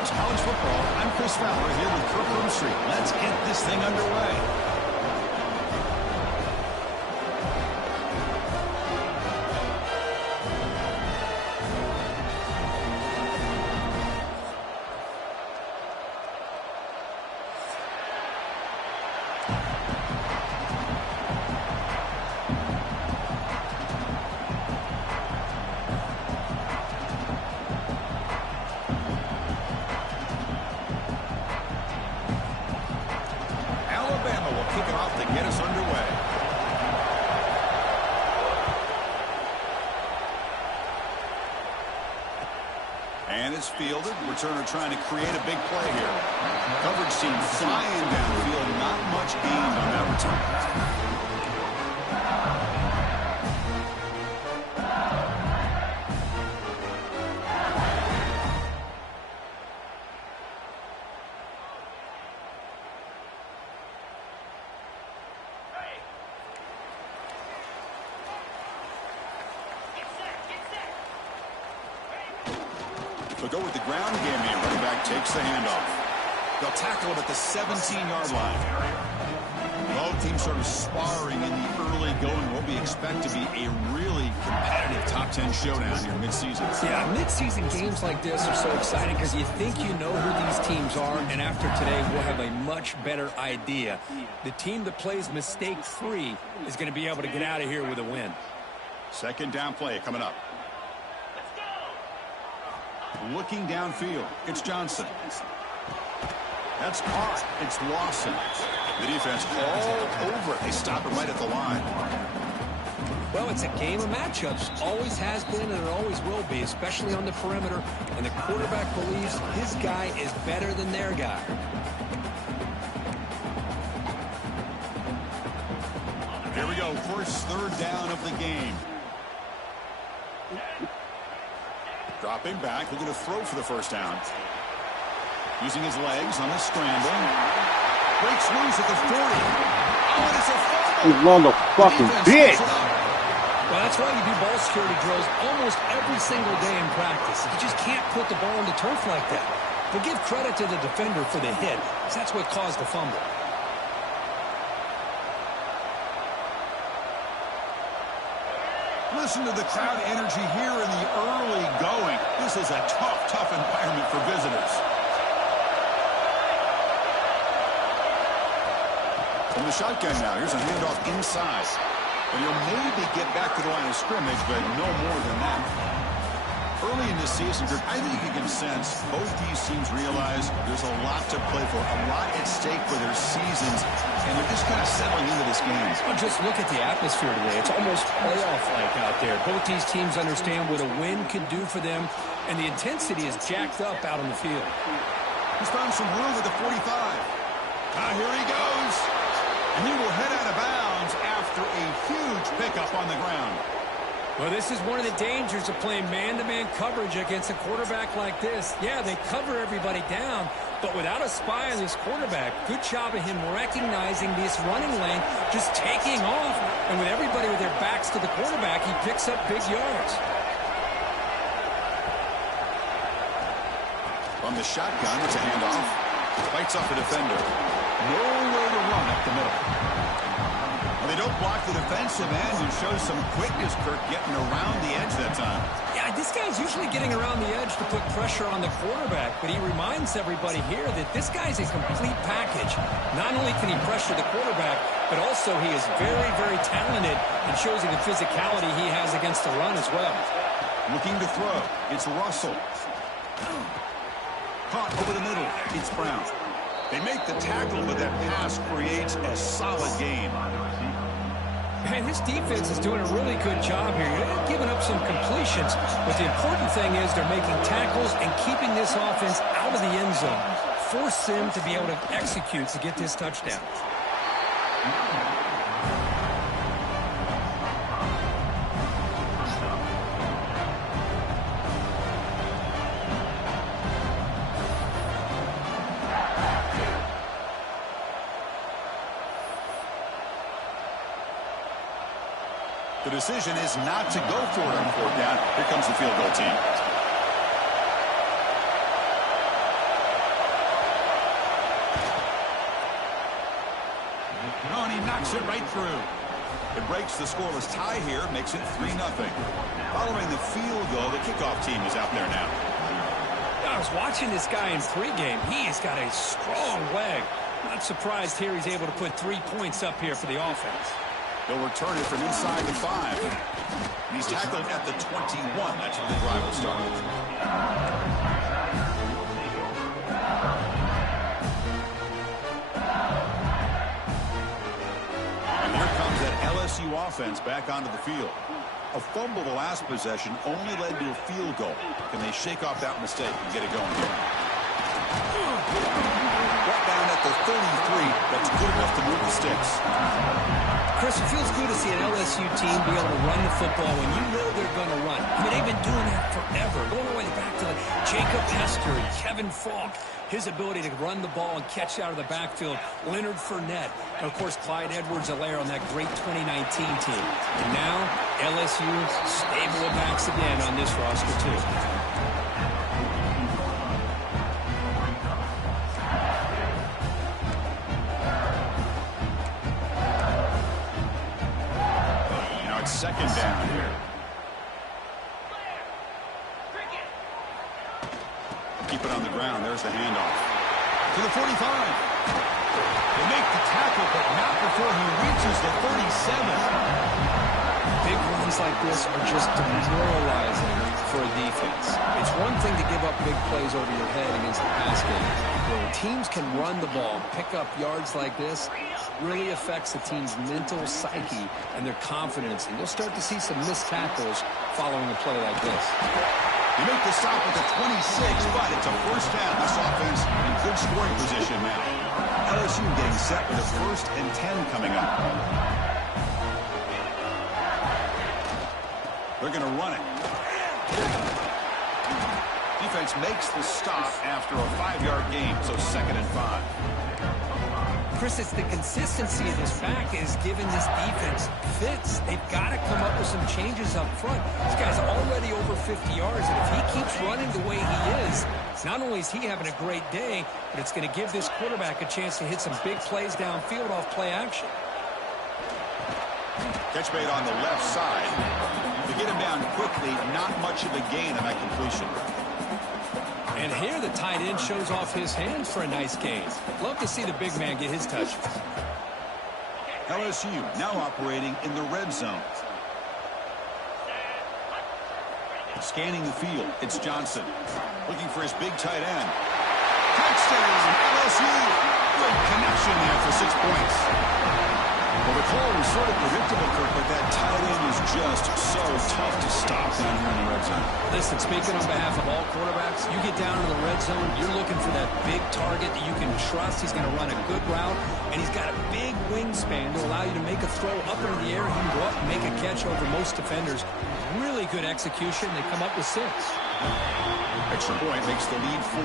Sports College Football. I'm Chris Fowler here with Kirk Street. Let's get this thing underway. And it's fielded. Returner trying to create a big play here. Coverage team flying downfield. Not much gained on that return. They'll go with the ground game here. Running back takes the handoff. They'll tackle him at the 17-yard line. Both teams sort of sparring in the early going. What we expect to be a really competitive top 10 showdown here mid-season. Yeah, mid-season games like this are so exciting because you think you know who these teams are, and after today we'll have a much better idea. The team that plays mistake-free is going to be able to get out of here with a win. Second down play coming up. Looking downfield, it's Johnson. That's caught. It's Lawson. The defense all over it. They stop it right at the line. Well, it's a game of matchups. Always has been and it always will be, especially on the perimeter. And the quarterback believes his guy is better than their guy. Here we go. First third down of the game. Dropping back, looking to throw for the first down. Using his legs on the scramble. Breaks loose at the 40. Oh, and it's a fumble. He's on the fucking bitch. Well, that's why you do ball security drills almost every single day in practice. You just can't put the ball on the turf like that. But give credit to the defender for the hit, because that's what caused the fumble. Listen to the crowd energy here in the early going. This is a tough environment for visitors. From the shotgun now, here's a handoff inside. And he'll maybe get back to the line of scrimmage, but no more than that. Early in this season, I think you can sense both these teams realize there's a lot to play for, a lot at stake for their seasons, and they're just kind of settling into this game. Well, just look at the atmosphere today. It's almost playoff-like out there. Both these teams understand what a win could do for them, and the intensity is jacked up out on the field. He's found some room at the 45. Here he goes. And he will head out of bounds after a huge pickup on the ground. Well, this is one of the dangers of playing man-to-man coverage against a quarterback like this. Yeah, they cover everybody down, but without a spy on this quarterback, good job of him recognizing this running lane, just taking off. And with everybody with their backs to the quarterback, he picks up big yards. From the shotgun, it's a handoff. Fights off the defender. Nowhere to run up the middle. Well, they don't block the defensive end and show some quickness, Kirk, getting around the edge that time. Yeah, this guy's usually getting around the edge to put pressure on the quarterback, but he reminds everybody here that this guy's a complete package. Not only can he pressure the quarterback, but also he is very, very talented and shows you the physicality he has against the run as well. Looking to throw. It's Russell. Caught over the middle. It's Brown. They make the tackle, but that pass creates a solid game. Man, this defense is doing a really good job here. They're giving up some completions, but the important thing is they're making tackles and keeping this offense out of the end zone. Force them to be able to execute to get this touchdown. The decision is not to go for it on 4th down. Here comes the field goal team. knocks it right through. It breaks the scoreless tie here, makes it 3-0. Following the field goal, the kickoff team is out there now. I was watching this guy in pregame. He has got a strong leg. Not surprised here he's able to put 3 points up here for the offense. They'll return it from inside the 5. And he's tackled at the 21. That's where the drive will start. And here comes that LSU offense back onto the field. A fumble the last possession only led to a field goal. Can they shake off that mistake and get it going here? Brought down at the 33. That's good enough to move the sticks. Chris, it feels good to see an LSU team be able to run the football when you know they're going to run. I mean, they've been doing that forever, going all the way back to Jacob Hester and Kevin Falk. His ability to run the ball and catch out of the backfield, Leonard Fournette, and, of course, Clyde Edwards-Helaire on that great 2019 team. And now, LSU stable of backs again on this roster, too. Second down here. Keep it on the ground. There's the handoff. To the 45. They make the tackle, but not before he reaches the 37. Big runs like this are just demoralizing for a defense. It's one thing to give up big plays over your head against the pass game. When teams can run the ball, pick up yards like this, really affects the team's mental psyche and their confidence. And you'll start to see some missed tackles following a play like this. They make the stop at the 26, but it's a first down. This offense in good scoring position now. LSU getting set with a 1st and 10 coming up. They're going to run it. Defense makes the stop after a 5-yard gain, so 2nd and 5. Chris, it's the consistency of this back is giving this defense fits. They've got to come up with some changes up front. This guy's already over 50 yards, and if he keeps running the way he is, not only is he having a great day, but it's going to give this quarterback a chance to hit some big plays downfield off play action. Catch made on the left side. To get him down quickly, not much of a gain on that completion. And here the tight end shows off his hands for a nice gain. Love to see the big man get his touches. LSU now operating in the red zone. Scanning the field, it's Johnson. Looking for his big tight end. Touchdown, LSU! Good connection there for 6 points. Well, the call was sort of predictable, Kirk, but that tight end is just so tough to stop down here in the red zone. Listen, speaking on behalf of all quarterbacks, you get down in the red zone, you're looking for that big target that you can trust. He's going to run a good route, and he's got a big wingspan to allow you to make a throw up into the air. He can go up and make a catch over most defenders. Really good execution. They come up with 6. Extra point makes the lead 4.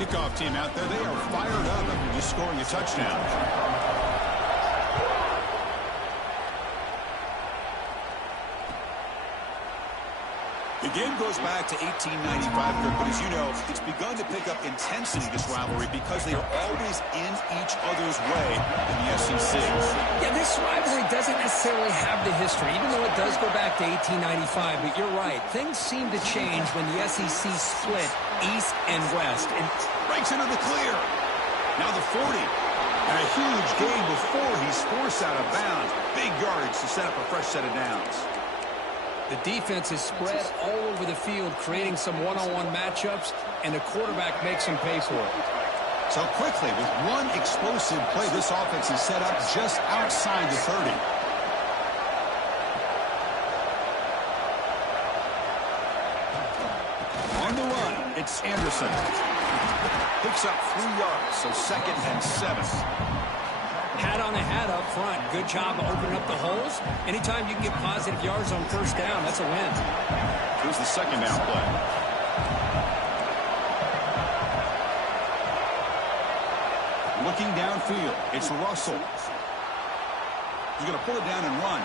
Kickoff team out there, they are fired up after just scoring a touchdown. The game goes back to 1895, Kirk, but as you know, it's begun to pick up intensity, this rivalry, because they are always in each other's way in the SEC. Yeah, this rivalry doesn't necessarily have the history, even though it does go back to 1895, but you're right. Things seem to change when the SEC split east and west. And breaks into the clear. Now the 40. And a huge gain before he's forced out of bounds. Big yardage to set up a fresh set of downs. The defense is spread all over the field, creating some one-on-one matchups, and the quarterback makes them pay for it. So quickly, with one explosive play, this offense is set up just outside the 30. On the run, it's Anderson. Picks up 3 yards, so 2nd and 7. Hat on a hat up front. Good job of opening up the holes. Anytime you can get positive yards on 1st down, that's a win. Here's the 2nd down play. Looking downfield, it's Russell. He's going to pull it down and run.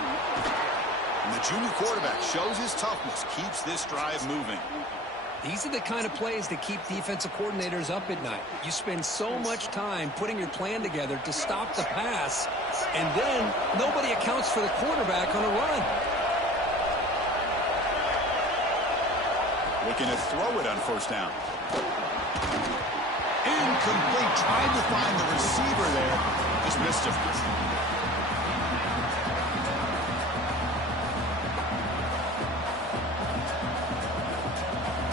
And the junior quarterback shows his toughness, keeps this drive moving. These are the kind of plays that keep defensive coordinators up at night. You spend so much time putting your plan together to stop the pass, and then nobody accounts for the quarterback on a run. Looking to throw it on first down. Incomplete. Tried to find the receiver there. Just missed him.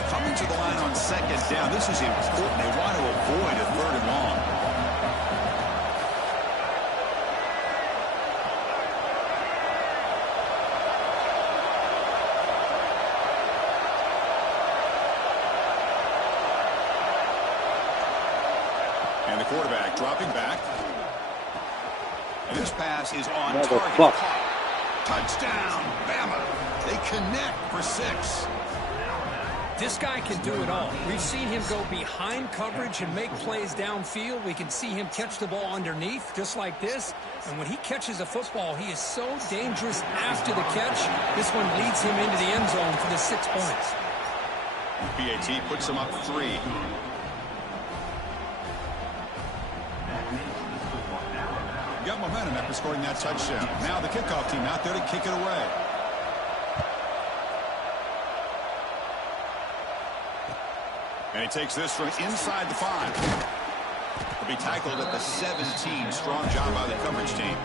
Coming to the line on second down. This is important. They want to avoid a third and long. And the quarterback dropping back. And this pass is on target. Touchdown, Bama. They connect for 6. This guy can do it all. We've seen him go behind coverage and make plays downfield. We can see him catch the ball underneath, just like this. And when he catches a football, he is so dangerous after the catch. This one leads him into the end zone for the 6 points. PAT puts him up 3. Got momentum after scoring that touchdown. Now the kickoff team out there to kick it away. And he takes this from inside the 5. He'll be tackled at the 17. Strong job by the coverage team.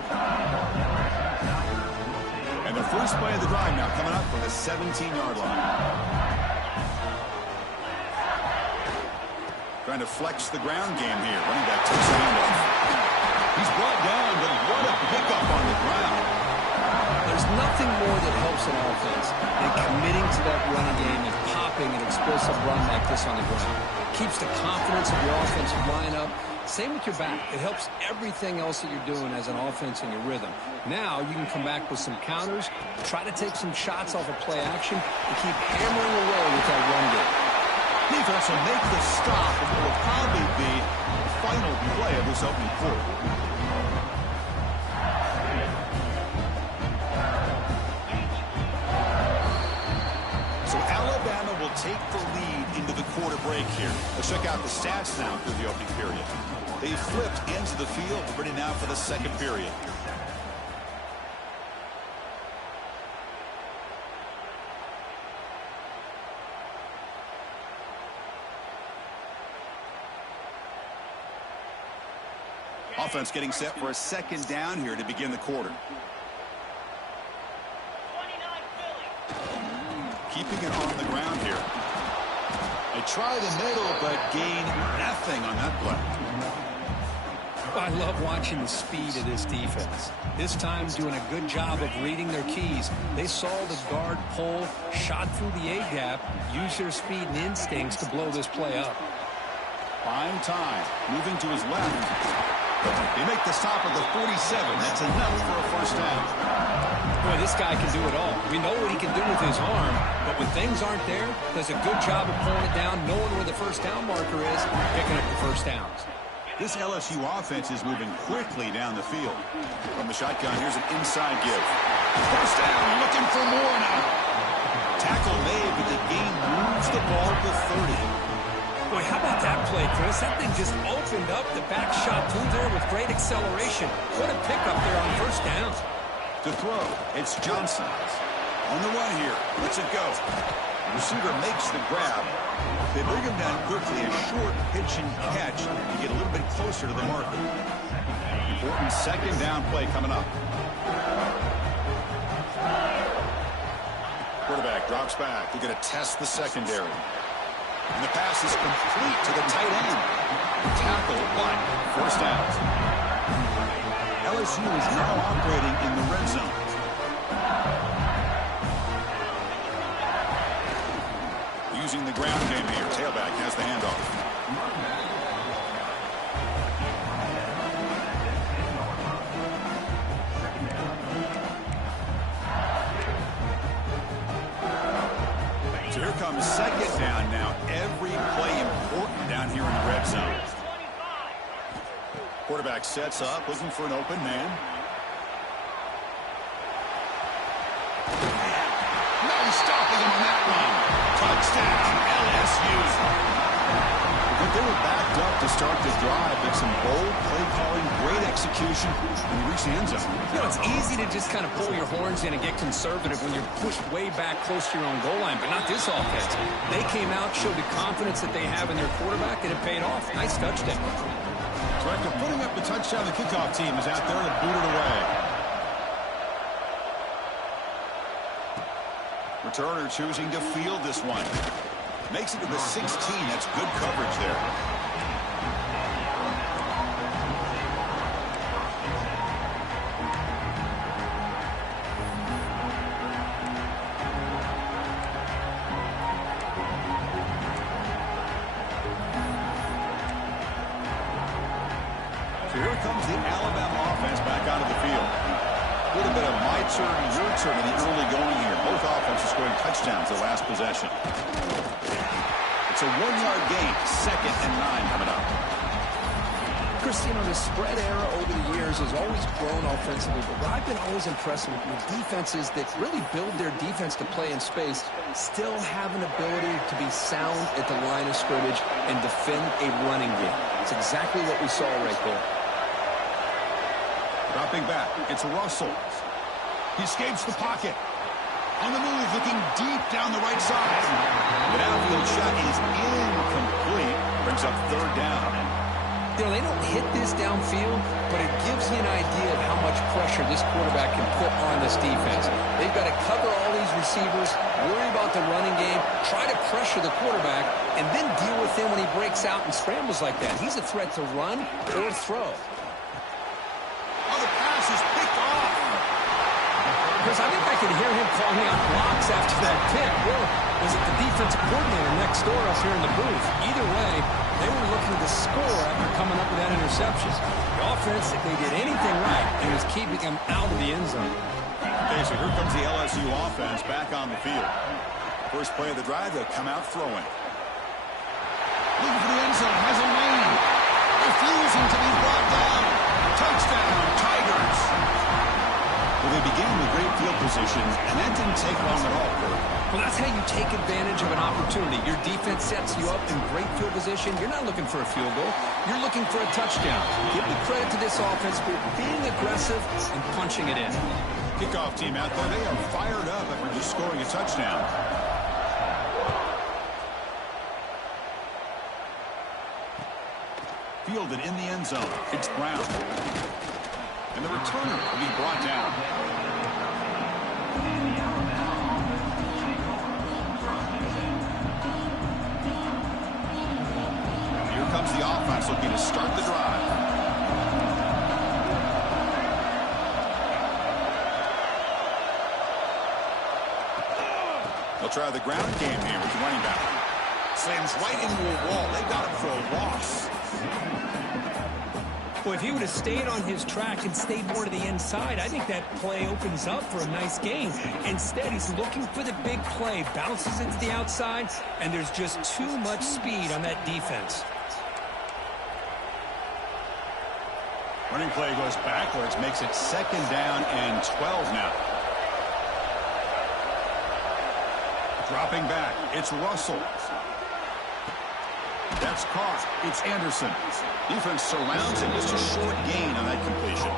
And the first play of the drive now coming up from the 17-yard line. Trying to flex the ground game here. Running back takes the handoff. He's brought down, but what a pickup on the ground. There's nothing more that helps an offense than committing to that running game and popping an explosive run like this on the ground. Keeps the confidence of your offensive lineup. Same with your back. It helps everything else that you're doing as an offense in your rhythm. Now you can come back with some counters, try to take some shots off of play action, and keep hammering away with that run game. Defense will make the stop, and it will probably be the final play of this opening quarter. Take the lead into the quarter break here. Let's check out the stats now through the opening period. They flipped into the field, ready now for the second period. Offense getting set for a second down here to begin the quarter. Keeping it on the ground here. They try the middle, but gain nothing on that play. I love watching the speed of this defense. This time doing a good job of reading their keys. They saw the guard pull, shot through the A-gap, used their speed and instincts to blow this play up. PrimeTime moving to his left. They make the stop at the 47. That's enough for a first down. Boy, this guy can do it all. We know what he can do with his arm, but when things aren't there, does a good job of pulling it down, knowing where the first down marker is, picking up the first downs. This LSU offense is moving quickly down the field. From the shotgun, here's an inside give. First down, looking for more now. Tackle made, but the gain moves the ball to 30. Boy, how about that play, Chris? That thing just opened up. The back shot through there with great acceleration. What a pickup there on first down. To throw, it's Johnson. On the run here. Let's it go. The receiver makes the grab. They bring him down quickly. A short pitch and catch to get a little bit closer to the marker. Important second down play coming up. Quarterback drops back. They're going to test the secondary. And the pass is complete to the tight end. Tackle, but first down. LSU is now operating in the red zone. Using the ground game here. Tailback has the handoff. So here comes second down now. Every play important down here in the red zone. Quarterback sets up, looking for an open man. to start the drive, but some bold play calling, great execution, and reach the end zone. You know, it's easy to just kind of pull your horns in and get conservative when you're pushed way back close to your own goal line, but not this offense. They came out, showed the confidence that they have in their quarterback, and it paid off. Nice touchdown. So after putting up the touchdown, the kickoff team is out there to boot it away. Returner choosing to field this one. Makes it to the 16. That's good coverage there. So here comes the Alabama offense back onto the field. A little bit of my turn, your turn in the early going here. Both offenses scoring touchdowns the last possession. It's a 1-yard gain, 2nd and 9 coming up. Chris, you know, the spread era over the years has always grown offensively, but what I've been always impressed with defenses that really build their defense to play in space still have an ability to be sound at the line of scrimmage and defend a running game. It's exactly what we saw right there. Dropping back, it's Russell. He escapes the pocket. On the move, looking deep down the right side. The downfield shot is incomplete. Brings up 3rd down. You know, they don't hit this downfield, but it gives you an idea of how much pressure this quarterback can put on this defense. They've got to cover all these receivers, worry about the running game, try to pressure the quarterback, and then deal with him when he breaks out and scrambles like that. He's a threat to run or throw. Oh, the pass is picked off. Because I think I could hear him calling out blocks after that pick. Or was it the defensive coordinator next door up here in the booth? Either way, they were looking to score after coming up with that interception. The offense, if they did anything right, it was keeping them out of the end zone. Okay, so here comes the LSU offense back on the field. First play of the drive, they'll come out throwing. Looking for the end zone, has a lane. Refusing to be brought down. Touchdown, Tigers. Well, they began with great field position, and that didn't take long at all, Kurt. Well, that's how you take advantage of an opportunity. Your defense sets you up in great field position. You're not looking for a field goal. You're looking for a touchdown. Give the credit to this offense for being aggressive and punching it in. Kickoff team out there, they are fired up after just scoring a touchdown. Fielded in the end zone. It's Brown. And the returner will be brought down. Here comes the offense looking to start the drive. They'll try the ground game here with the running back. Slams right into a wall. They got him for a loss. Well, if he would have stayed on his track and stayed more to the inside, I think that play opens up for a nice gain. Instead, he's looking for the big play, bounces into the outside, and there's just too much speed on that defense. Running play goes backwards, makes it 2nd down and 12 now. Dropping back, it's Russell. That's caught. It's Anderson. Defense surrounds him. Just a short gain on that completion.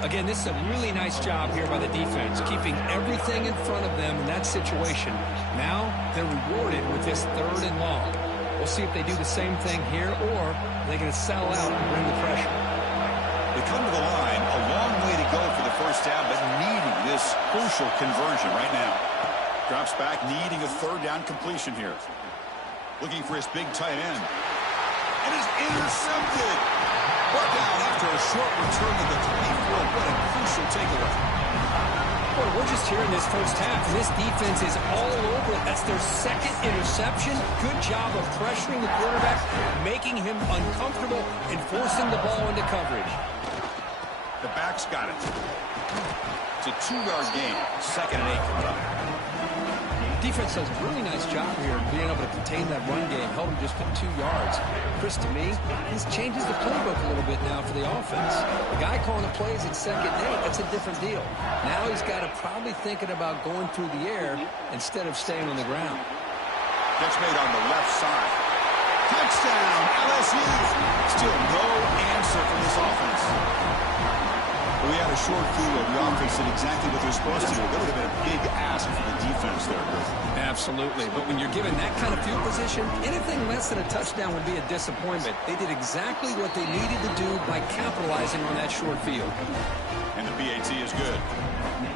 Again, this is a really nice job here by the defense, keeping everything in front of them in that situation. Now they're rewarded with this 3rd and long. We'll see if they do the same thing here, or they're going to sell out and bring the pressure. They come to the line, a long way to go for the first down, but needing this crucial conversion right now. Drops back, needing a 3rd down completion here. Looking for his big tight end. And he's intercepted. Brought down after a short return to the 24. What a crucial takeaway. Boy, we're just here in this first half, and this defense is all over it. That's their 2nd interception. Good job of pressuring the quarterback, making him uncomfortable, and forcing the ball into coverage. The back's got it. It's a 2-yard gain. 2nd and 8 coming up. Defense does a really nice job here of being able to contain that run game, held him just to 2 yards. Chris, to me, this changes the playbook a little bit now for the offense. The guy calling the plays at 2nd and 8, that's a different deal. Now he's got to probably thinking about going through the air instead of staying on the ground. Catch made on the left side. touchdown, LSU. Still no answer from this offense. We had a short field. The offense did exactly what they're supposed to do. That would have been a big ask for the defense there. Absolutely. But when you're given that kind of field position, anything less than a touchdown would be a disappointment. They did exactly what they needed to do by capitalizing on that short field. And the PAT is good.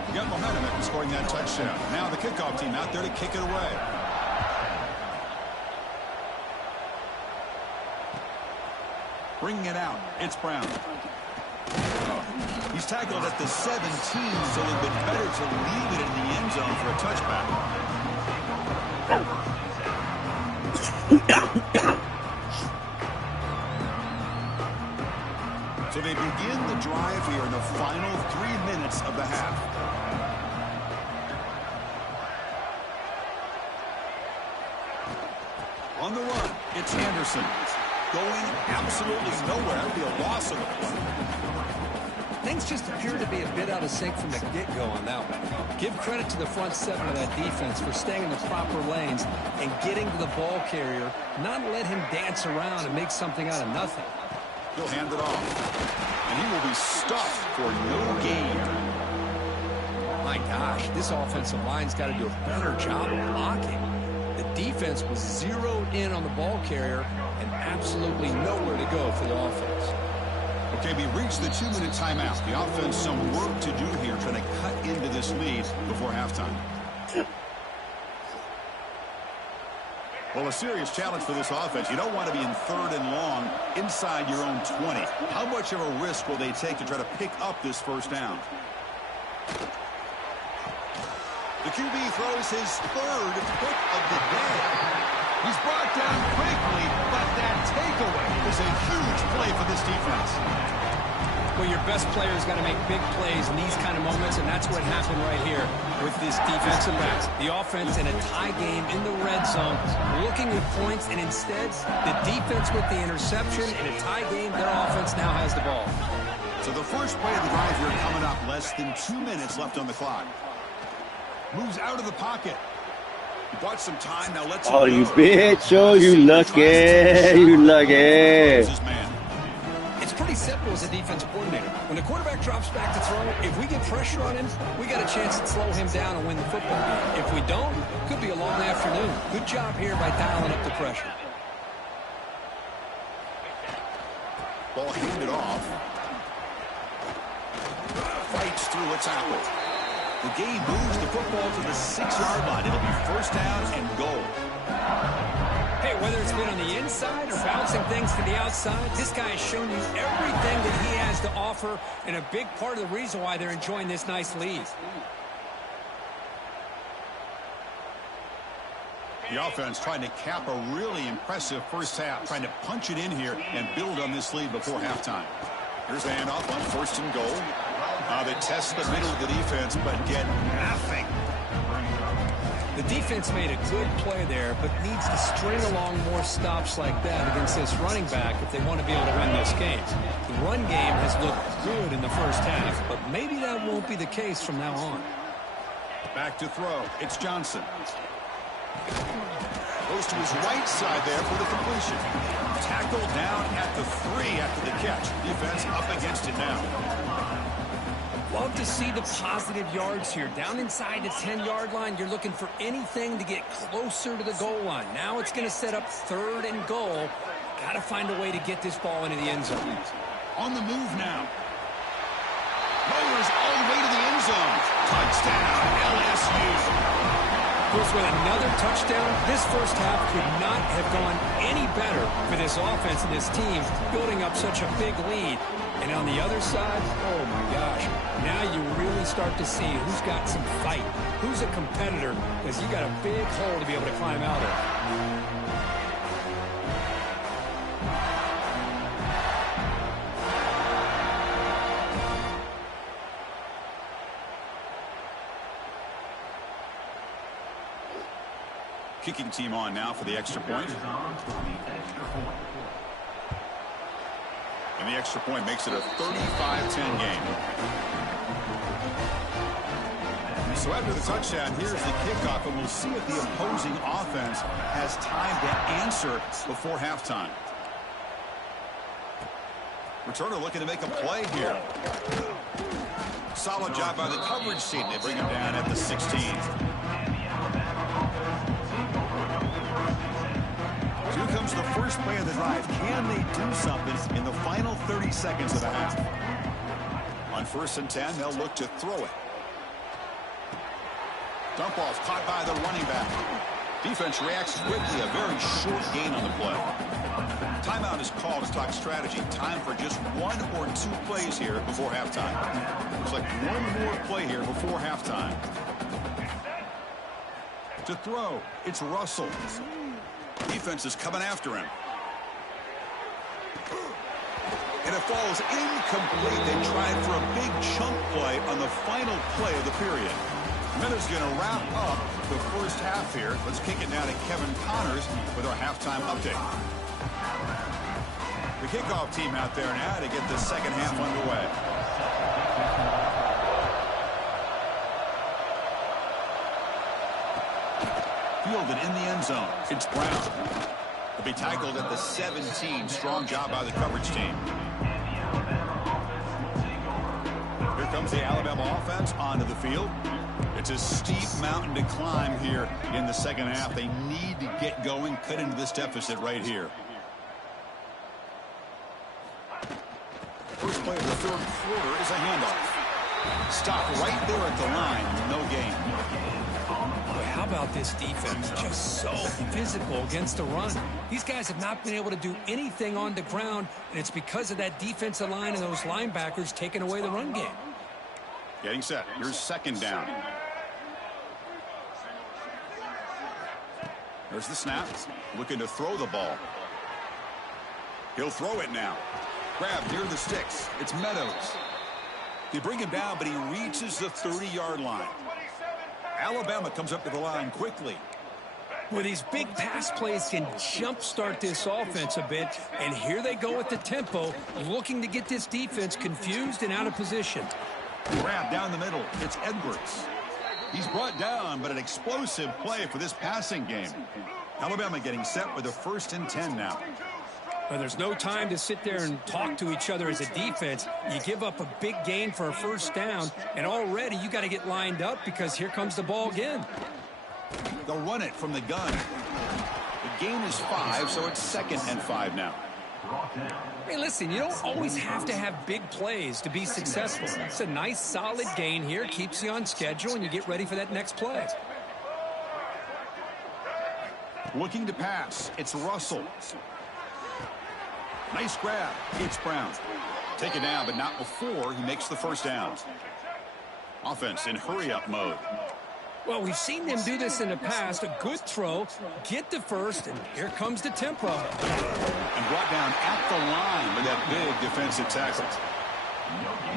You got momentum after scoring that touchdown. Now the kickoff team out there to kick it away. Bringing it out. It's Brown. He's tackled at the 17, so it would have been better to leave it in the end zone for a touchback. So they begin the drive here in the final 3 minutes of the half. On the run, it's Anderson. Going absolutely nowhere. That would be a loss of the play. Things just appear to be a bit out of sync from the get-go on that one. Give credit to the front seven of that defense for staying in the proper lanes and getting to the ball carrier, not let him dance around and make something out of nothing. He'll hand it off. And he will be stuffed for no gain. My gosh, this offensive line's got to do a better job of blocking. The defense was zeroed in on the ball carrier and absolutely nowhere to go for the offense. Okay, we reached the 2-minute timeout. The offense some work to do here trying to cut into this lead before halftime. Well, a serious challenge for this offense. You don't want to be in 3rd and long inside your own 20. How much of a risk will they take to try to pick up this first down? The QB throws his 3rd pick of the day. He's brought down quickly, but that takeaway is a huge play for this defense. Well, your best player's got to make big plays in these kind of moments, and that's what happened right here with this defensive back. The offense in a tie game in the red zone, looking at points, and instead, the defense with the interception. In a tie game, their offense now has the ball. So the first play of the drive here coming up, less than 2 minutes left on the clock. Moves out of the pocket. He bought some time, now let's Oh, you bitch. Oh, you lucky. You lucky. It's pretty simple as a defensive coordinator. When the quarterback drops back to throw, if we get pressure on him, we got a chance to slow him down and win the football game. If we don't, could be a long afternoon. Good job here by dialing up the pressure. Ball handed off. Fights through a tackle. The game moves the football to the 6-yard line. It'll be first down and goal. Hey, whether it's been on the inside or bouncing things to the outside, this guy has shown you everything that he has to offer, and a big part of the reason why they're enjoying this nice lead. The offense trying to cap a really impressive first half, trying to punch it in here and build on this lead before halftime. Here's the handoff on 1st and goal. They test the middle of the defense, but get nothing. The defense made a good play there, but needs to string along more stops like that against this running back if they want to be able to win this game. The run game has looked good in the first half, but maybe that won't be the case from now on. Back to throw. It's Johnson. Goes to his right side there for the completion. Tackled down at the 3 after the catch. Defense up against it now. Love to see the positive yards here. Down inside the 10-yard line, you're looking for anything to get closer to the goal line. Now it's going to set up 3rd and goal. Got to find a way to get this ball into the end zone. On the move now. Lowers all the way to the end zone. Touchdown, LSU. Of course, with another touchdown, this first half could not have gone any better for this offense and this team, building up such a big lead. And on the other side, oh my gosh, now you really start to see who's got some fight, who's a competitor, because you got a big hole to be able to climb out of. Kicking team on now for the extra point. And the extra point makes it a 35-10 game. So after the touchdown, here's the kickoff, and we'll see if the opposing offense has time to answer before halftime. Returner looking to make a play here. Solid job by the coverage team. They bring him down at the 16. Here comes the first play of the drive. Can they do something in the final 30 seconds of the half? On 1st and 10, they'll look to throw it. Dump off caught by the running back. Defense reacts quickly. A very short gain on the play. Timeout is called to talk strategy. Time for just 1 or 2 plays here before halftime. Looks like one more play here before halftime. To throw, it's Russell. Defense is coming after him. And it falls incomplete. They tried for a big chunk play on the final play of the period. Miller's going to wrap up the first half here. Let's kick it now to Kevin Connors with our halftime update. The kickoff team out there now to get the second half underway. Fielded in the end zone. It's Brown. He'll be tackled at the 17. Strong job by the coverage team. Here comes the Alabama offense onto the field. It's a steep mountain to climb here in the second half. They need to get going, cut into this deficit right here. First play of the third quarter is a handoff. Stop right there at the line. No gain. Boy, how about this defense? Just so physical against the run. These guys have not been able to do anything on the ground, and it's because of that defensive line and those linebackers taking away the run game. Getting set. Here's second down. There's the snap. Looking to throw the ball. He'll throw it now. Grabbed near the sticks. It's Meadows. They bring him down, but he reaches the 30-yard line. Alabama comes up to the line quickly. Well, these big pass plays can jumpstart this offense a bit, and here they go with the tempo, looking to get this defense confused and out of position. Grab down the middle. It's Edwards. He's brought down, but an explosive play for this passing game. Alabama getting set with a 1st and 10 now. Well, there's no time to sit there and talk to each other as a defense. You give up a big gain for a first down, and already you got to get lined up because here comes the ball again. They'll run it from the gun. The gain is 5, so it's 2nd and 5 now. Hey, listen, you don't always have to have big plays to be successful. It's a nice, solid gain here. Keeps you on schedule, and you get ready for that next play. Looking to pass. It's Russell. Nice grab. It's Brown. Take it down, but not before he makes the first down. Offense in hurry-up mode. Well, we've seen them do this in the past. A good throw, get the first, and here comes the tempo. And brought down at the line with that big defensive tackle.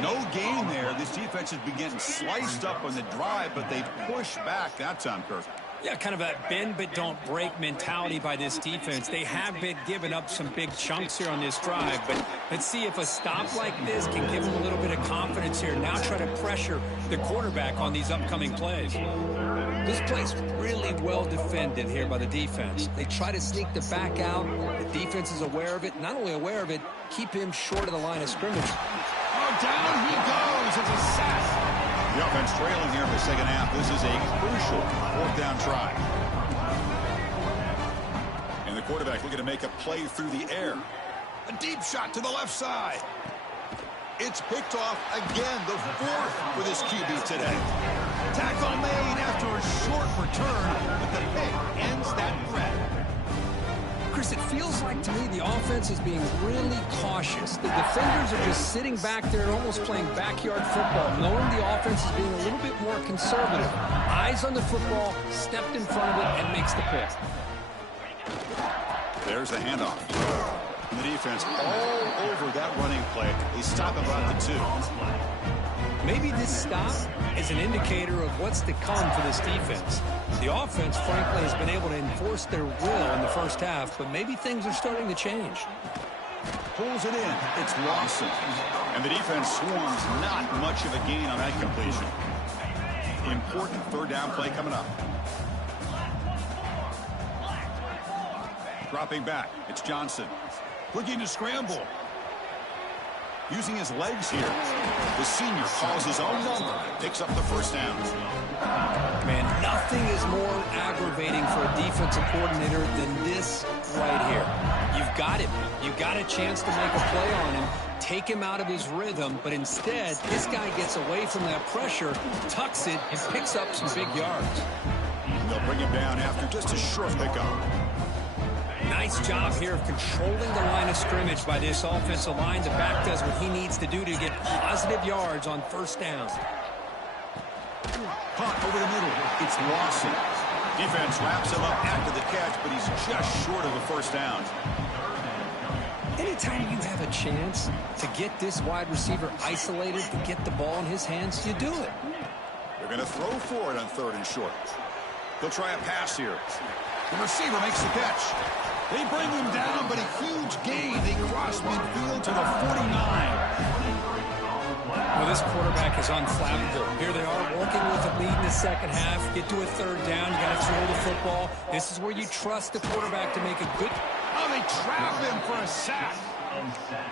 No gain there. This defense has been getting sliced up on the drive, but they push back that time, Kirk. Yeah, kind of a bend but don't break mentality by this defense. They have been giving up some big chunks here on this drive, but let's see if a stop like this can give them a little bit of confidence here. Now try to pressure the quarterback on these upcoming plays. This play's really well defended here by the defense. They try to sneak the back out. The defense is aware of it. Not only aware of it, keep him short of the line of scrimmage. Oh, down he goes. It's a sack. The offense trailing here in the second half. This is a crucial 4th down try. And the quarterback looking to make a play through the air. A deep shot to the left side. It's picked off again, the 4th for this QB today. Tackle made after a short return, but the pick ends that threat. Chris, it feels like to me the offense is being really cautious. The defenders are just sitting back there almost playing backyard football, knowing the offense is being a little bit more conservative. Eyes on the football, stepped in front of it, and makes the pick. There's the handoff. And the defense all over that running play. They stop about the 2. Maybe this stop is an indicator of what's to come for this defense. The offense, frankly, has been able to enforce their will in the first half, but maybe things are starting to change. Pulls it in. It's Lawson. And the defense swarms not much of a gain on that completion. important third down play coming up. Dropping back, it's Johnson. Looking to scramble. Using his legs here. The senior calls his own number. Picks up the first down. Man, nothing is more aggravating for a defensive coordinator than this right here. You've got him. You've got a chance to make a play on him, take him out of his rhythm, but instead, this guy gets away from that pressure, tucks it, and picks up some big yards. They'll bring him down after just a short pickup. Nice job here of controlling the line of scrimmage by this offensive line. The back does what he needs to do to get positive yards on first down. Caught over the middle. It's Lawson. Defense wraps him up after the catch, but he's just short of a first down. Anytime you have a chance to get this wide receiver isolated, to get the ball in his hands, you do it. They're going to throw for it on third and short. He'll try a pass here. The receiver makes the catch. They bring him down, but a huge gain. They cross midfield to the 49. Well, this quarterback is unflappable. Here they are working with a lead in the second half. Get to a third down. You got to throw the football. This is where you trust the quarterback to make a good... Oh, they trap him for a sack.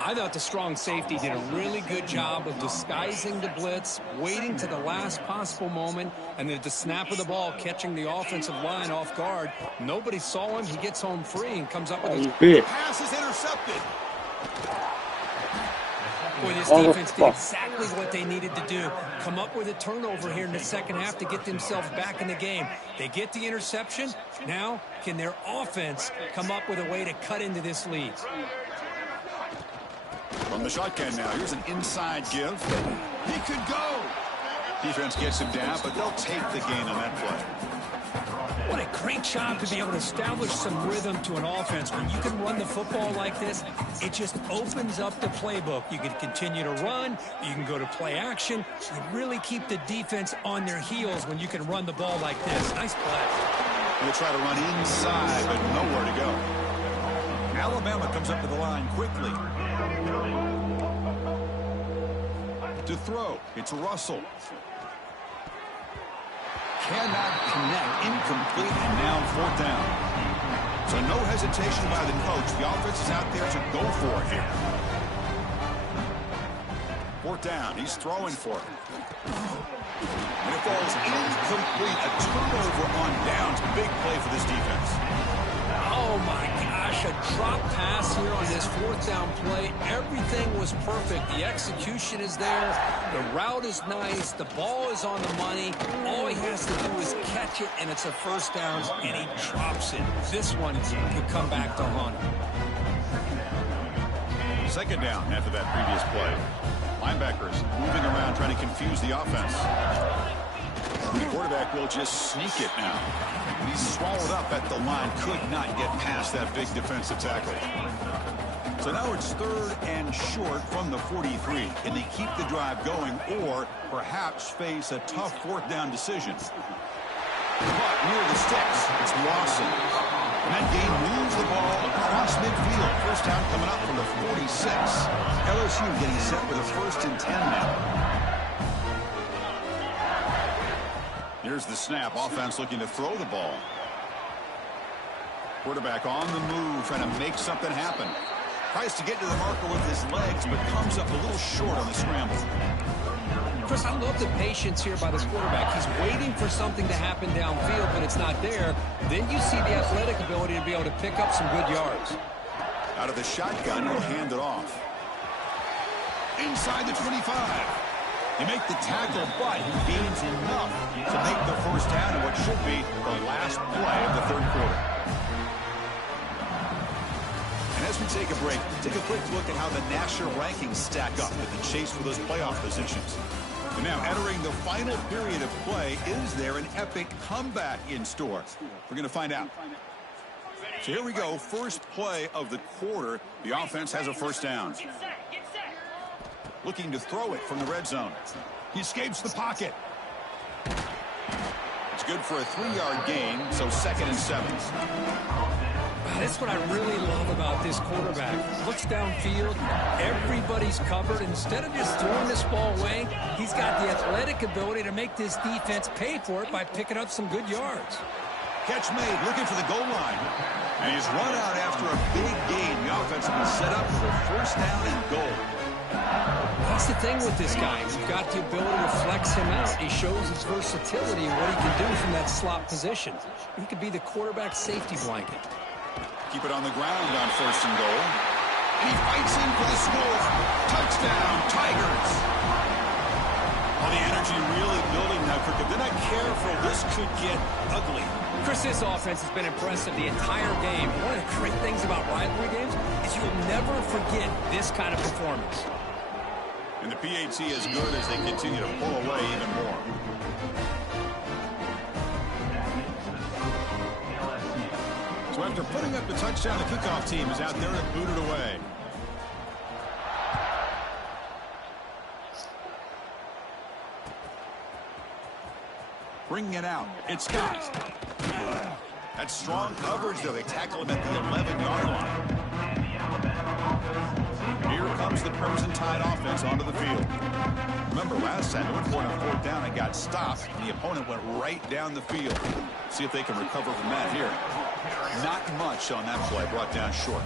I thought the strong safety did a really good job of disguising the blitz, waiting to the last possible moment, and then at the snap of the ball, catching the offensive line off guard. Nobody saw him. He gets home free and comes up with a... The pass is intercepted. Boy, this defense did exactly what they needed to do. Come up with a turnover here in the second half to get themselves back in the game. They get the interception. Now, can their offense come up with a way to cut into this lead? From the shotgun now, here's an inside give. He could go. Defense gets him down, but they'll take the gain on that play. What a great job to be able to establish some rhythm to an offense. When you can run the football like this, it just opens up the playbook. You can continue to run. You can go to play action. You really keep the defense on their heels when you can run the ball like this. Nice play. They'll try to run inside, but nowhere to go. Alabama comes up to the line quickly. To throw, it's Russell. Cannot connect, incomplete, and now fourth down. So no hesitation by the coach. The offense is out there to go for it here. Fourth down, he's throwing for it. And it falls incomplete. A turnover on downs. Big play for this defense. Oh, my gosh, a drop pass here on this fourth down play. Everything was perfect. The execution is there. The route is nice. The ball is on the money. All he has to do is catch it, and it's a first down, and he drops it. This one could come back to haunt him. Second down after that previous play. Linebackers moving around, trying to confuse the offense. The quarterback will just sneak it now. He's swallowed up at the line, could not get past that big defensive tackle. So now it's third and short from the 43. Can they keep the drive going or perhaps face a tough fourth down decision? But near the sticks, it's Lawson. And that game moves the ball across midfield. First down coming up from the 46. LSU getting set for the 1st and 10 now. Here's the snap. Offense looking to throw the ball. Quarterback on the move, trying to make something happen. Tries to get to the marker with his legs, but comes up a little short on the scramble. Chris, I love the patience here by the quarterback. He's waiting for something to happen downfield, but it's not there. Then you see the athletic ability to be able to pick up some good yards. Out of the shotgun, he'll hand it off. Inside the 25. They make the tackle, but he gains enough to make the first down in what should be the last play of the third quarter. And as we take a break, take a quick look at how the national rankings stack up in the chase for those playoff positions. And now entering the final period of play, is there an epic comeback in store? We're going to find out. So here we go, first play of the quarter. The offense has a first down. Looking to throw it from the red zone. He escapes the pocket. It's good for a 3-yard gain, so 2nd and 7. That's what I really love about this quarterback. Looks downfield, everybody's covered. Instead of just throwing this ball away, he's got the athletic ability to make this defense pay for it by picking up some good yards. Catch made, looking for the goal line. And he's run out after a big gain. The offense has been set up for a first down and goal. That's the thing with this guy. You've got the ability to flex him out. He shows his versatility and what he can do from that slot position. He could be the quarterback safety blanket. Keep it on the ground on first and goal. And he fights in for the score. Touchdown, Tigers. Well, the energy really building now. If they're not careful, this could get ugly. Chris, this offense has been impressive the entire game. One of the great things about rivalry games is you'll never forget this kind of performance. And the PAT is good as they continue to pull away even more. So after putting up the touchdown, the kickoff team is out there to boot it away. Bringing it out. It's Scott. That's strong coverage, though. They tackle him at the 11-yard line. Here comes the Crimson Tide offense onto the field. Remember, last time they went for it on fourth down and got stopped, and the opponent went right down the field. See if they can recover from that here. Not much on that play, brought down short.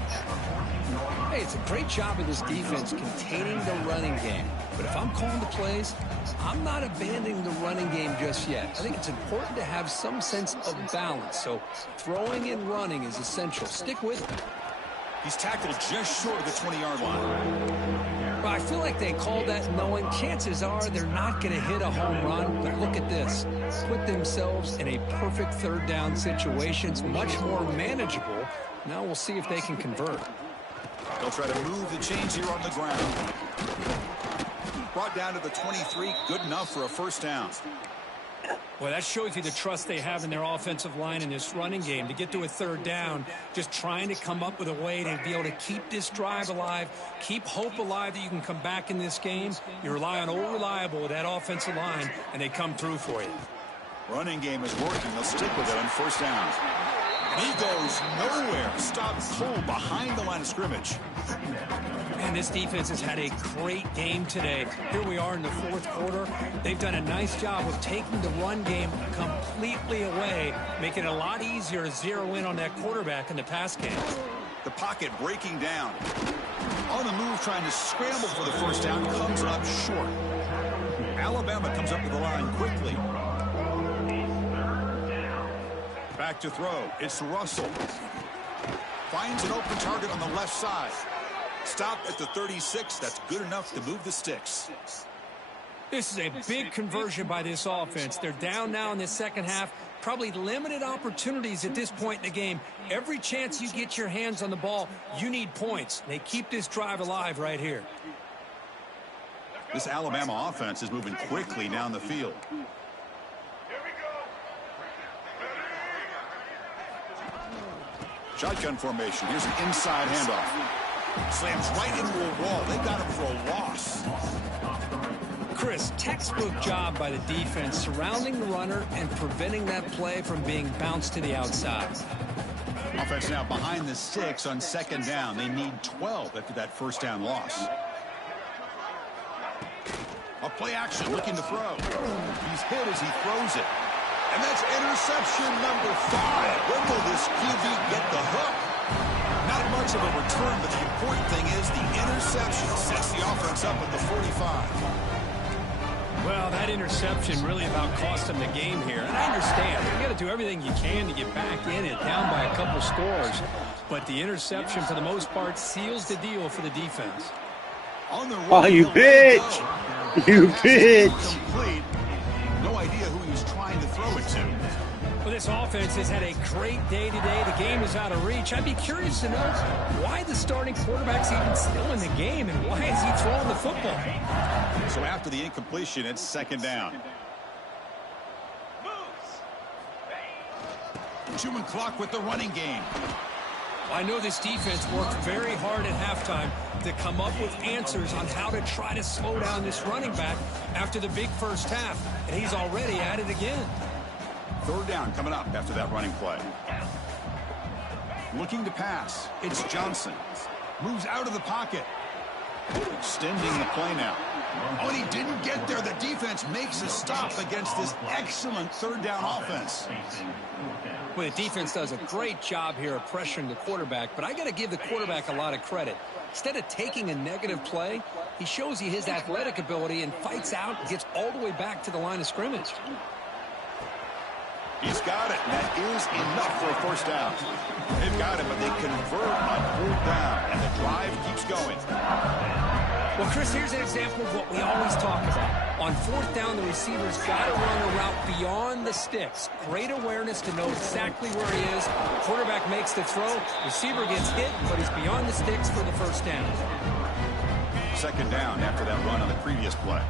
Hey, it's a great job of this defense containing the running game. But if I'm calling the plays, I'm not abandoning the running game just yet. I think it's important to have some sense of balance. So throwing and running is essential. Stick with it. He's tackled just short of the 20-yard line. Well, I feel like they called that knowing chances are they're not going to hit a home run. But look at this. Put themselves in a perfect third down situation. It's much more manageable. Now we'll see if they can convert. They'll try to move the chains here on the ground. Brought down to the 23. Good enough for a first down. Well, that shows you the trust they have in their offensive line in this running game. To get to a third down, just trying to come up with a way to be able to keep this drive alive, keep hope alive that you can come back in this game. You rely on old reliable with that offensive line, and they come through for you. Running game is working. They'll stick with it on first down. And he goes nowhere. Stopped cold behind the line of scrimmage. Man, this defense has had a great game today. Here we are in the fourth quarter. They've done a nice job of taking the run game completely away, making it a lot easier to zero in on that quarterback in the pass game. The pocket breaking down. On the move, trying to scramble for the first down, comes up short. Alabama comes up to the line quickly. Back to throw. It's Russell. Finds an open target on the left side. Stop at the 36. That's good enough to move the sticks. This is a big conversion by this offense. They're down now in the second half. Probably limited opportunities at this point in the game. Every chance you get your hands on the ball, you need points. They keep this drive alive right here. This Alabama offense is moving quickly down the field. Shotgun formation. Here's an inside handoff. Slams right into a wall. They got him for a loss. Chris, textbook job by the defense surrounding the runner and preventing that play from being bounced to the outside. Offense now behind the sticks on second down. They need 12 after that first down loss. A play action looking to throw. He's hit as he throws it. And that's interception number 5. When will this QB get the hook? Not much of a return, but the important thing is the interception sets the offense up at the 45. Well, that interception really about cost them the game here. And I understand. You got to do everything you can to get back in it, down by a couple scores. But the interception, for the most part, seals the deal for the defense. On the run, Oh, you bitch! You bitch! Complete. No idea who he was trying to throw it to. Well, this offense has had a great day today. The game is out of reach. I'd be curious to know why the starting quarterback's even still in the game and why is he throwing the football? So after the incompletion, it's second down. Human clock with the running game. I know this defense worked very hard at halftime to come up with answers on how to try to slow down this running back after the big first half, and he's already at it again. Third down coming up after that running play. Looking to pass. It's Johnson. Moves out of the pocket. Extending the play now. Oh, and he didn't get there. The defense makes a stop against this excellent third down offense. Well, the defense does a great job here of pressuring the quarterback, but I got to give the quarterback a lot of credit. Instead of taking a negative play, he shows you his athletic ability and fights out and gets all the way back to the line of scrimmage. He's got it. That is enough for a first down. They've got it, but they convert on fourth down, and the drive keeps going. Well, Chris, here's an example of what we always talk about. On fourth down, the receiver's got to run a route beyond the sticks. Great awareness to know exactly where he is. Quarterback makes the throw. Receiver gets hit, but he's beyond the sticks for the first down. Second down after that run on the previous play.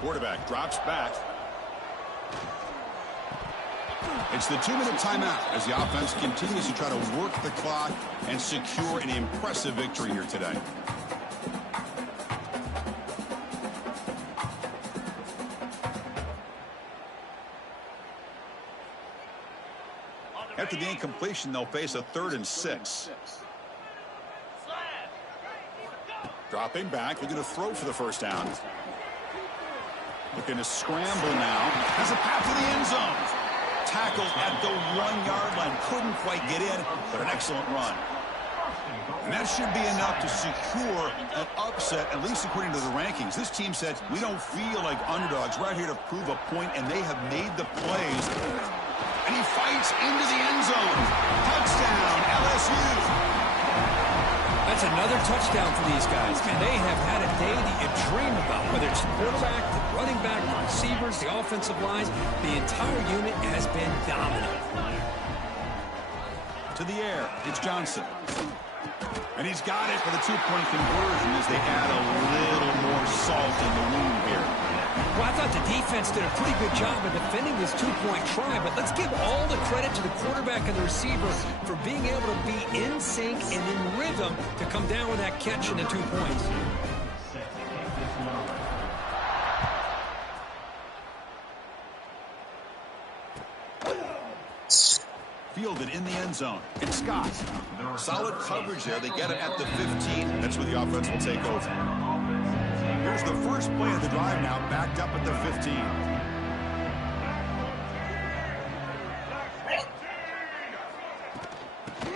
Quarterback drops back. It's the 2-minute timeout as the offense continues to try to work the clock and secure an impressive victory here today. After the incompletion, they'll face a 3rd and 6. Dropping back, looking to throw for the first down. Looking to scramble now. Has a path to the end zone. Tackled at the 1-yard line. Couldn't quite get in, but an excellent run. And that should be enough to secure an upset, at least according to the rankings. This team said, we don't feel like underdogs. We're out here to prove a point, and they have made the plays. And he fights into the end zone. Touchdown, LSU. That's another touchdown for these guys. Man, they have had a day that you dream about, whether it's the quarterback, the running back, the receivers, the offensive line. The entire unit has been dominant. To the air, it's Johnson. And he's got it for the 2-point conversion as they add a little more salt in the wound here. Well, I thought the defense did a pretty good job of defending this 2-point try, but let's give all the credit to the quarterback and the receiver for being able to be in sync and in rhythm to come down with that catch and the 2 points. Fielded in the end zone. It's Scott. Solid coverage there. They get it at the 15. That's where the offense will take over. Here's the first play of the drive now, backed up at the 15.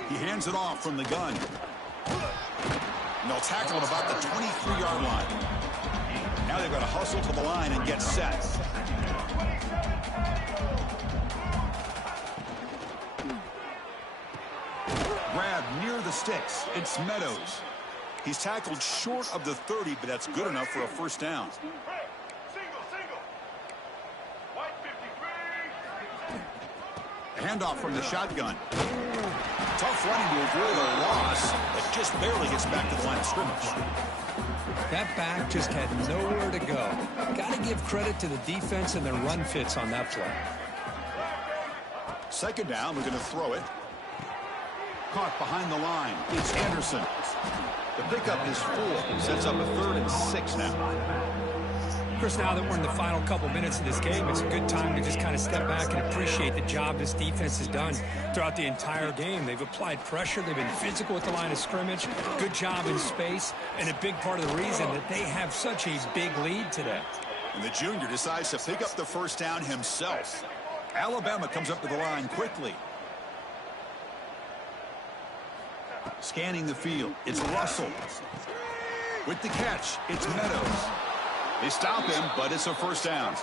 He hands it off from the gun. And they'll tackle him about the 23-yard line. Now they've got to hustle to the line and get set. Grab near the sticks. It's Meadows. He's tackled short of the 30, but that's good enough for a first down. Handoff from the shotgun. Tough running to avoid a loss, but just barely gets back to the line of scrimmage. That back just had nowhere to go. Got to give credit to the defense and their run fits on that play. Second down, we're going to throw it. Caught behind the line. It's Anderson. The pickup is 4. Sets up a 3rd and 6 now. Chris, now that we're in the final couple minutes of this game, it's a good time to just kind of step back and appreciate the job this defense has done throughout the entire game. They've applied pressure. They've been physical at the line of scrimmage. Good job in space. And a big part of the reason that they have such a big lead today. And the junior decides to pick up the first down himself. Alabama comes up to the line quickly. Scanning the field, it's Russell. With the catch, it's Meadows. They stop him, but it's a first down.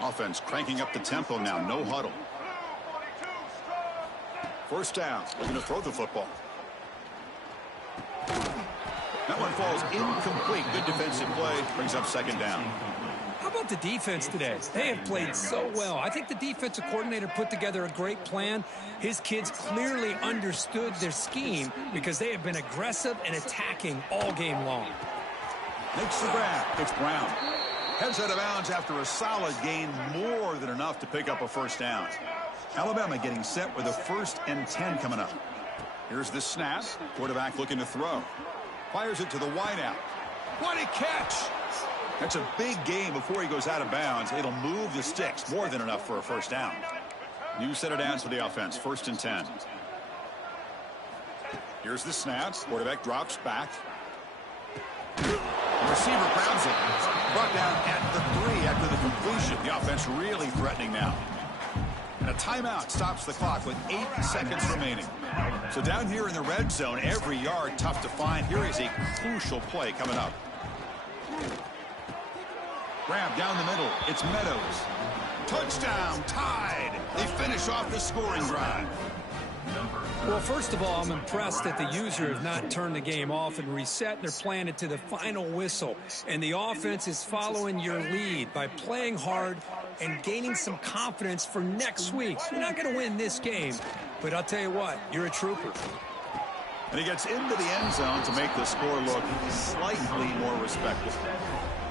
Offense cranking up the tempo now, no huddle. First down, we're going to throw the football. That one falls incomplete. Good defensive play, brings up second down. How about the defense today? They have played so well. I think the defensive coordinator put together a great plan. His kids clearly understood their scheme because they have been aggressive and attacking all game long. Makes the grab. It's Brown. Heads out of bounds after a solid gain, more than enough to pick up a first down. Alabama getting set with a 1st and 10 coming up. Here's the snap. Quarterback looking to throw. Fires it to the wideout. What a catch! That's a big gain before he goes out of bounds. It'll move the sticks. More than enough for a first down. New set of downs for the offense. 1st and 10. Here's the snap. Quarterback drops back. The receiver grabs it. Brought down at the 3 after the completion. The offense really threatening now. And a timeout stops the clock with 8 seconds remaining. So down here in the red zone, every yard tough to find. Here is a crucial play coming up. Grab down the middle. It's Meadows. Touchdown, tied. They finish off the scoring drive. Well, first of all, I'm impressed that the user have not turned the game off and reset. They're playing it to the final whistle. And the offense is following your lead by playing hard and gaining some confidence for next week. You're not going to win this game, but I'll tell you what, you're a trooper. And he gets into the end zone to make the score look slightly more respectable.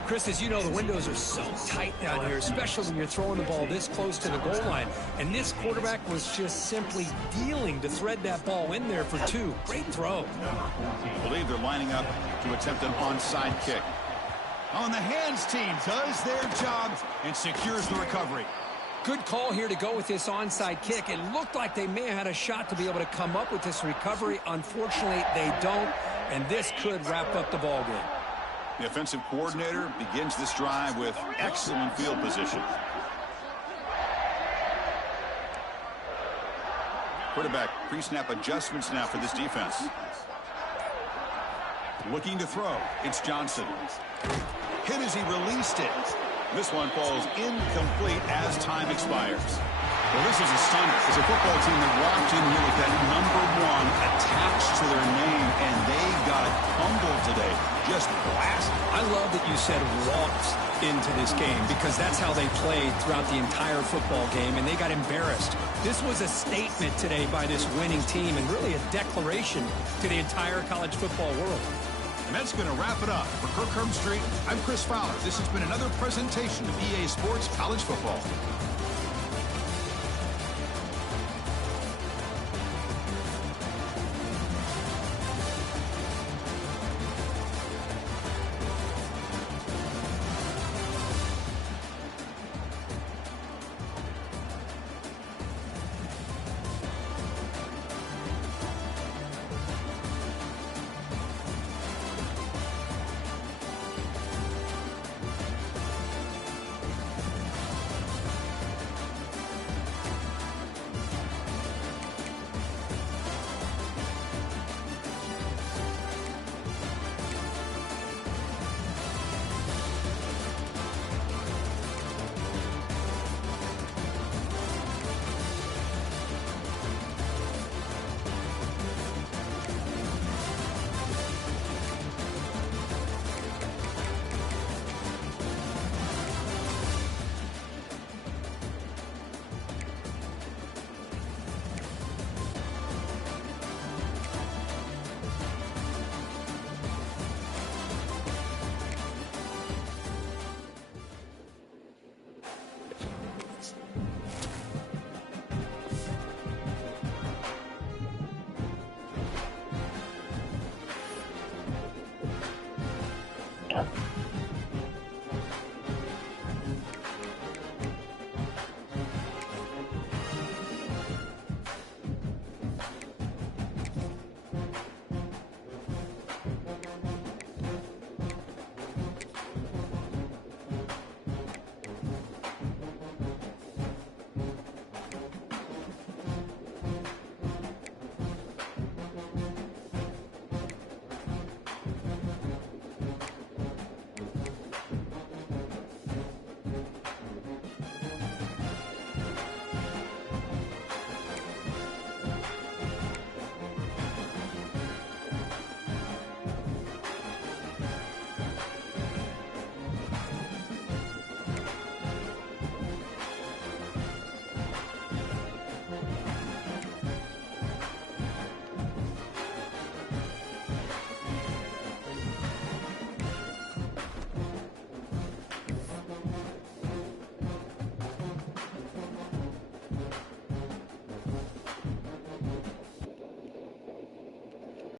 Chris, as you know, the windows are so tight down here, especially when you're throwing the ball this close to the goal line. And this quarterback was just simply dealing to thread that ball in there for 2. Great throw. I believe they're lining up to attempt an onside kick. On the hands team does their job and secures the recovery. Good call here to go with this onside kick. It looked like they may have had a shot to be able to come up with this recovery. Unfortunately, they don't, and this could wrap up the ball game. The offensive coordinator begins this drive with excellent field position. Quarterback pre-snap adjustments now for this defense. Looking to throw. It's Johnson. Hit as he released it. This one falls incomplete as time expires. Well, this is a stunner. It's a football team that walked in here with that #1 attached to their name, and they got humbled today. Just blasted. I love that you said walked into this game because that's how they played throughout the entire football game, and they got embarrassed. This was a statement today by this winning team and really a declaration to the entire college football world. And that's going to wrap it up. For Kirk Herbstreit, I'm Chris Fowler. This has been another presentation of EA Sports College Football.